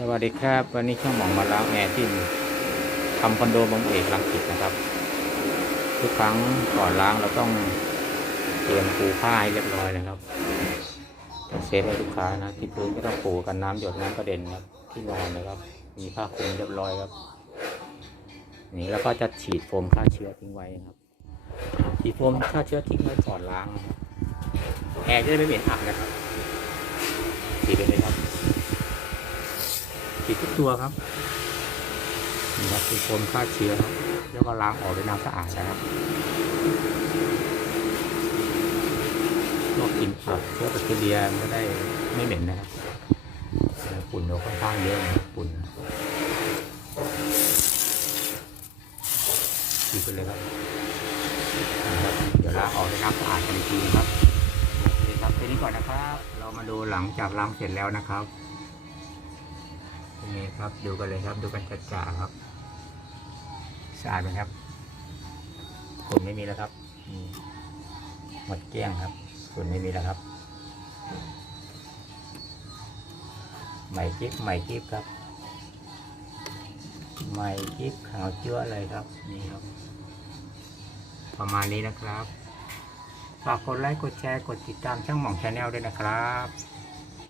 สวัสดีครับ วันนี้ช่างหมองมาล้างแอร์ที่ทำคอนโดบางเอกลังสิตนะครับ ทุกครั้งก่อนล้างเราต้องเตรียมปูผ้าให้เรียบร้อยนะครับต้องเซฟให้ลูกค้านะที่พื้นก็ต้องปูกันน้ำหยดน้ำกระเด็นครับที่นอนนะครับ มีผ้าคลุมเรียบร้อยครับนี่แล้วก็จะฉีดโฟมฆ่าเชื้อทิ้งไว้ครับฉีดโฟมฆ่าเชื้อทิ้งไว้ก่อนล้างแอร์จะได้ไม่เหม็นอับนะครับฉีดไปเลยครับ ฉีดทุกตัวครับนี่ครับคือโฟมฆ่าเชื้อครับแล้วก็ล้างออกด้วยน้ำสะอาดนะครับพวกกลินอับเชื้อแบคทีเรียมันก็ได้ไม่เหม็นนะครับฝุ่นเราค่อนข้างเยอะนะครับฝุ่นฉีดไปเลยครับนะครับ เดี๋ยวล้างออกด้วยน้ำสะอาดทันทีครับโอเคครับแค่นี้ก่อนนะครับ เรามาดูหลังจากล้างเสร็จแล้วนะครับ นไงครับดูกันเลยครับดูกันจัดๆครับสะอาดไหมครับฝุ่นไม่มีแล้วครับหมดเกลี้ยงครับฝุ่นไม่มีแล้วครับใหม่กิ๊บใหม่กิ๊บครับใหม่กิ๊บขาวเจื้อเลยครับนี่ครับ ประมาณนี้นะครับฝากกดไลค์กดแชร์กดติดตามช่างหม่องชาแนลด้วยนะครับ